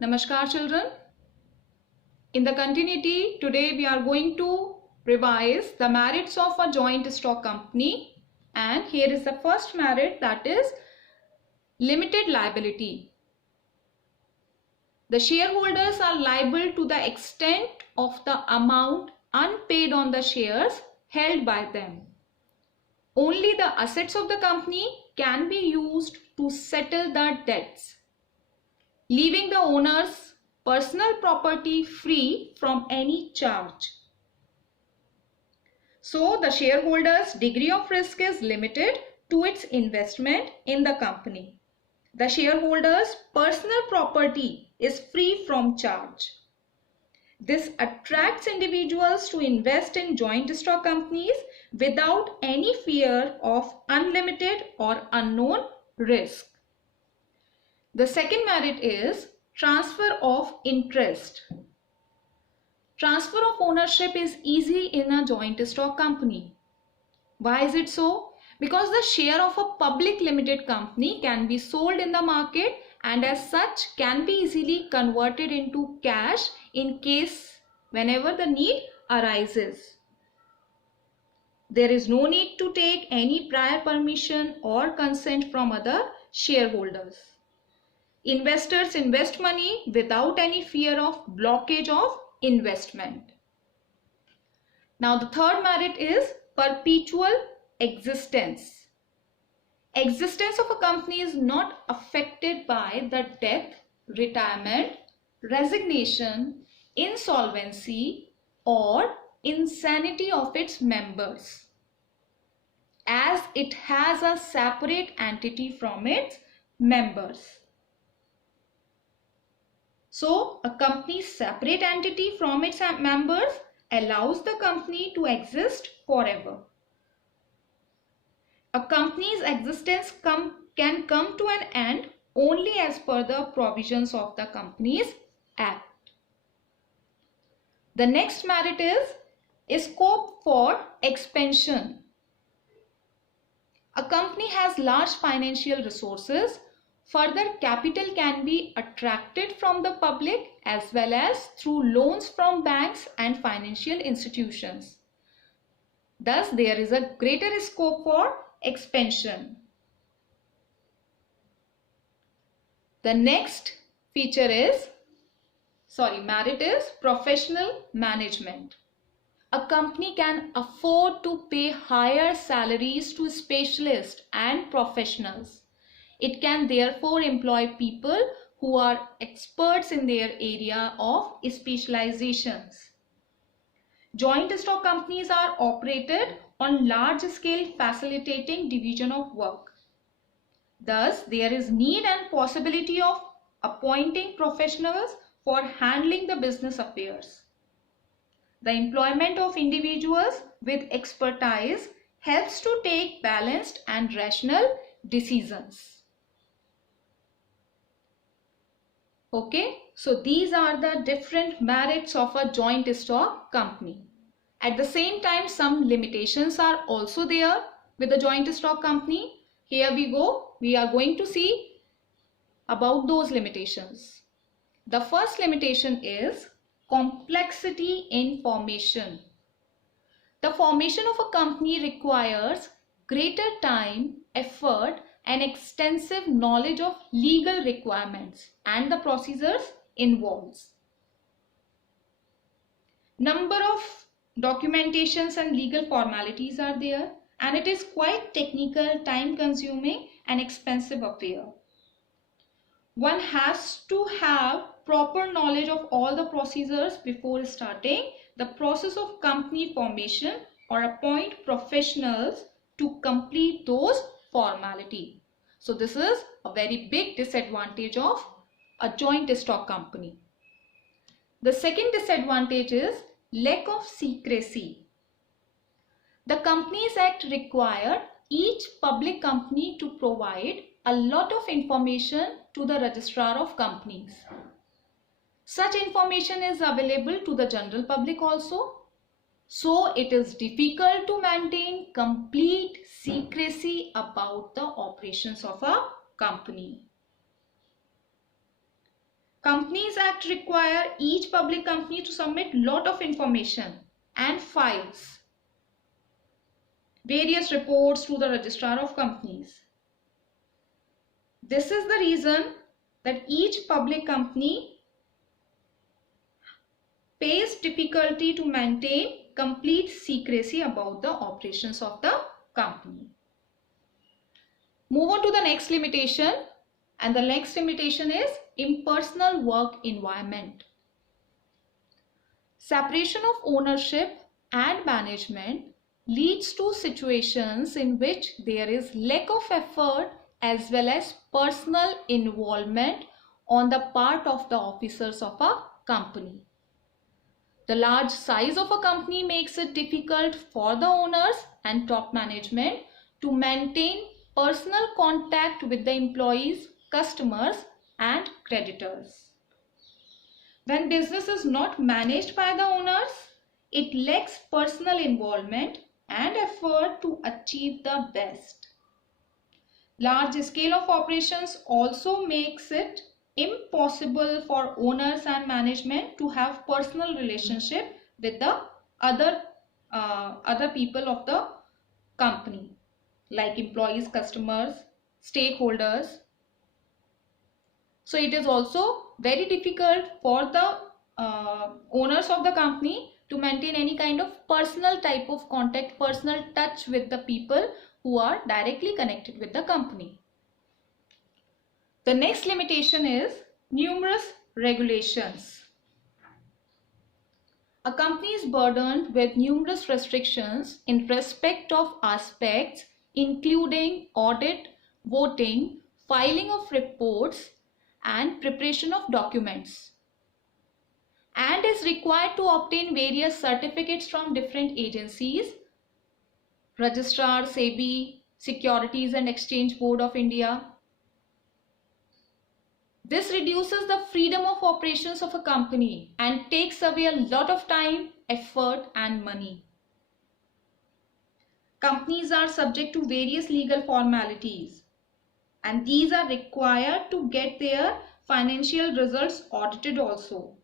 Namaskar children. In the continuity, today we are going to revise the merits of a joint stock company, and here is the first merit, that is limited liability. The shareholders are liable to the extent of the amount unpaid on the shares held by them. Only the assets of the company can be used to settle the debts, leaving the owner's personal property free from any charge. So the shareholder's degree of risk is limited to its investment in the company. The shareholder's personal property is free from charge. This attracts individuals to invest in joint stock companies without any fear of unlimited or unknown risk. The second merit is transfer of interest. Transfer of ownership is easy in a joint stock company. Why is it so? Because the share of a public limited company can be sold in the market and as such can be easily converted into cash in case whenever the need arises. There is no need to take any prior permission or consent from other shareholders. Investors invest money without any fear of blockage of investment. Now the third merit is perpetual existence. Existence of a company is not affected by the death, retirement, resignation, insolvency or insanity of its members, as it has a separate entity from its members. So, a company's separate entity from its members allows the company to exist forever. A company's existence can come to an end only as per the provisions of the Companies Act. The next merit is scope for expansion. A company has large financial resources. Further capital can be attracted from the public as well as through loans from banks and financial institutions. Thus, there is a greater scope for expansion. The next merit is professional management. A company can afford to pay higher salaries to specialists and professionals. It can therefore employ people who are experts in their area of specializations. Joint stock companies are operated on large scale, facilitating division of work. Thus, there is need and possibility of appointing professionals for handling the business affairs. The employment of individuals with expertise helps to take balanced and rational decisions. Okay, so these are the different merits of a joint stock company. At the same time, some limitations are also there with a joint stock company. Here we are going to see about those limitations. The first limitation is complexity in formation. The formation of a company requires greater time, effort, and extensive knowledge of legal requirements and the procedures involved. Number of documentations and legal formalities are there, and it is quite technical, time consuming and expensive affair. One has to have proper knowledge of all the procedures before starting the process of company formation or appoint professionals to complete those formalities. So this is a very big disadvantage of a joint stock company. The second disadvantage is lack of secrecy. The Companies Act requires each public company to provide a lot of information to the registrar of companies. Such information is available to the general public also. So it is difficult to maintain complete secrecy about the operations of a company. Companies Act require each public company to submit lot of information and files, various reports to the registrar of companies. This is the reason that each public company face difficulty to maintain complete secrecy about the operations of the company. Move on to the next limitation, and the next limitation is impersonal work environment. Separation of ownership and management leads to situations in which there is lack of effort as well as personal involvement on the part of the officers of a company. The large size of a company makes it difficult for the owners and top management to maintain personal contact with the employees, customers, and creditors. When business is not managed by the owners, it lacks personal involvement and effort to achieve the best. Large scale of operations also makes it impossible for owners and management to have personal relationship with the other people of the company, like employees, customers, stakeholders. So it is also very difficult for the owners of the company to maintain any kind of personal type of contact, personal touch with the people who are directly connected with the company. The next limitation is numerous regulations. A company is burdened with numerous restrictions in respect of aspects including audit, voting, filing of reports, and preparation of documents, and is required to obtain various certificates from different agencies, Registrar, SEBI, Securities and Exchange Board of India. This reduces the freedom of operations of a company and takes away a lot of time, effort, and money. Companies are subject to various legal formalities, and these are required to get their financial results audited also.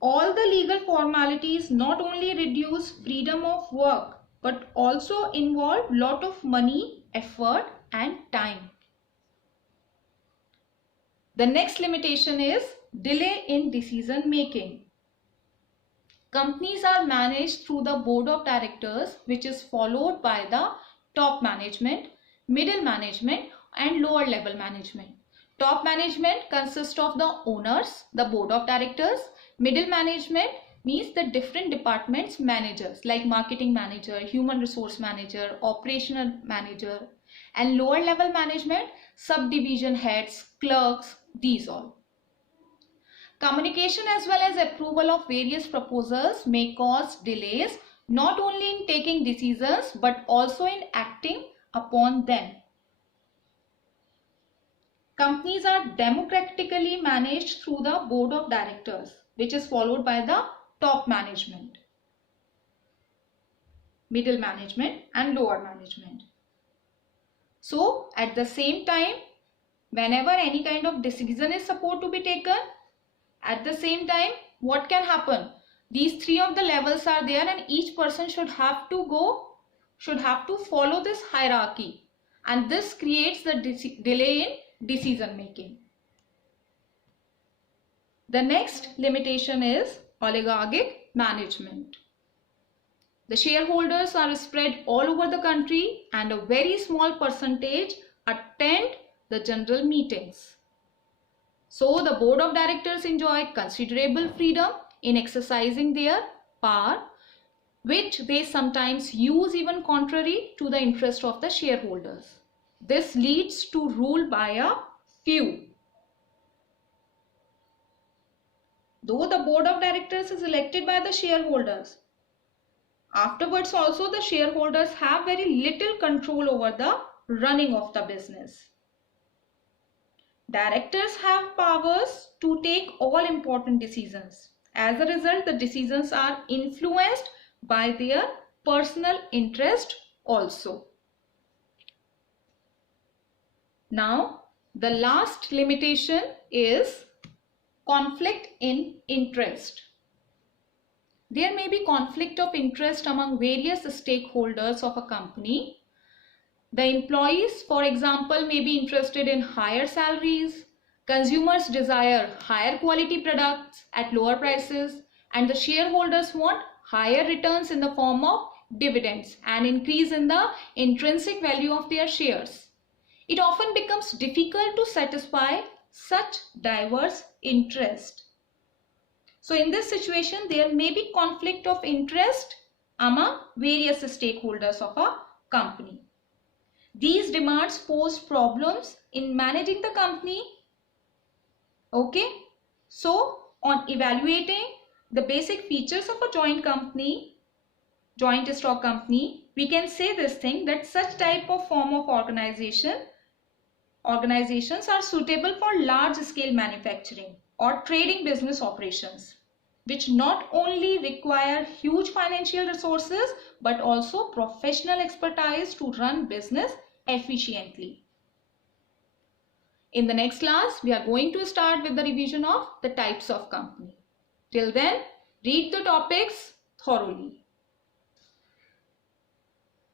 All the legal formalities not only reduce freedom of work but also involve lot of money, effort, and time. The next limitation is delay in decision making. Companies are managed through the board of directors, which is followed by the top management, middle management, and lower level management. Top management consists of the owners, the board of directors. Middle management means the different departments managers like marketing manager, human resource manager, operational manager, and lower level management, subdivision heads, clerks, these all. Communication as well as approval of various proposals may cause delays not only in taking decisions but also in acting upon them. Companies are democratically managed through the board of directors, which is followed by the top management, middle management, and lower management. So at the same time, whenever any kind of decision is supposed to be taken, at the same time, what can happen? These three of the levels are there, and each person should have to follow this hierarchy, and this creates the delay in decision making. The next limitation is oligarchic management. The shareholders are spread all over the country and a very small percentage attend the general meetings. So the board of directors enjoy considerable freedom in exercising their power, which they sometimes use even contrary to the interest of the shareholders. This leads to rule by a few. Though the board of directors is elected by the shareholders, afterwards also the shareholders have very little control over the running of the business. Directors have powers to take all important decisions. As a result, the decisions are influenced by their personal interest also. Now, The last limitation is conflict in interest. There may be conflict of interest among various stakeholders of a company. The employees, for example, may be interested in higher salaries. Consumers desire higher quality products at lower prices, and the shareholders want higher returns in the form of dividends and increase in the intrinsic value of their shares. It often becomes difficult to satisfy such diverse interest. So in this situation, there may be conflict of interest among various stakeholders of a company. These demands pose problems in managing the company. Okay, so on evaluating the basic features of a joint stock company, we can say this thing, that such type of form of organizations are suitable for large scale manufacturing or trading business operations, which not only require huge financial resources but also professional expertise to run business efficiently. In the next class, we are going to start with the revision of the types of company. Till then, read the topics thoroughly.